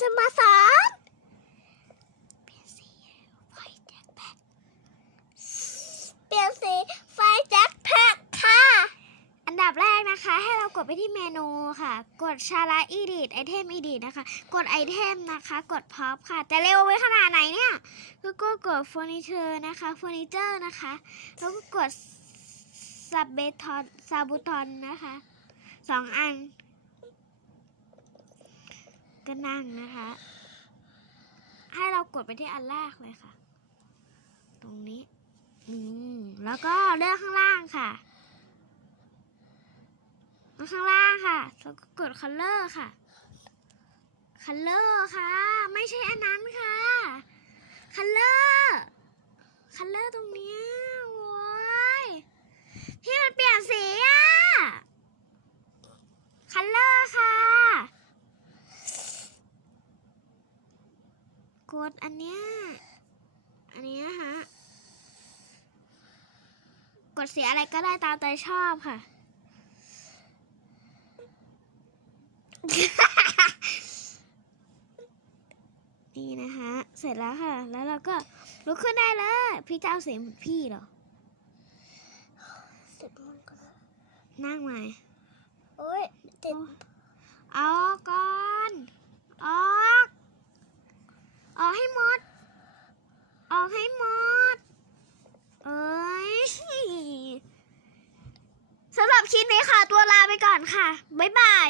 จะมาสอนเปลี่ยนสีไฟแจ็คแพ็คเปลี่ยนสีไฟแจ็คแพ็คค่ะ อันดับแรกนะคะ ให้เรากดไปที่เมนูค่ะ กดชาร์ e อีดิทไอเทมอีดิทนะคะ กดไอเทมนะคะ กดพ็อปค่ะ จะเร็วไวขนาดไหนเนี่ยแล้วก็กดเฟอร์นิเจอร์นะคะเฟอร์นิเจอร์นะคะ แล้วก็กดซับเบทอนซาบูทอนนะคะสองอัน ก็นั่งนะคะ ให้เรากดไปที่อันแรกเลยค่ะ ตรงนี้อืมแล้วก็เลือกข้างล่างค่ะข้างล่างค่ะแล้วก็กดคอลเลอร์ค่ะคอลเลอร์ค่ะ ไม่ใช่อันนั้นค่ะ color color ตรงเนี้ยโว้ยที่มันเปลี่ยนสีอะ color ค่ะ กดอันเนี้ย อันนี้นะคะ กดสีอะไรก็ได้ตามใจชอบค่ะ นี่นะคะ เสร็จแล้วค่ะ แล้วเราก็ลุกขึ้นได้เลย พี่จะเอาเสียงเหมือนพี่เหรอเสร็จมันก็ได้นั่งใหม่โอ้ยติดออกก่อน ออก ออกให้หมด ออกให้หมด เอ้ยสำหรับ คลิปนี้ค่ะ ตัวลาไปก่อนค่ะ บ๊ายบาย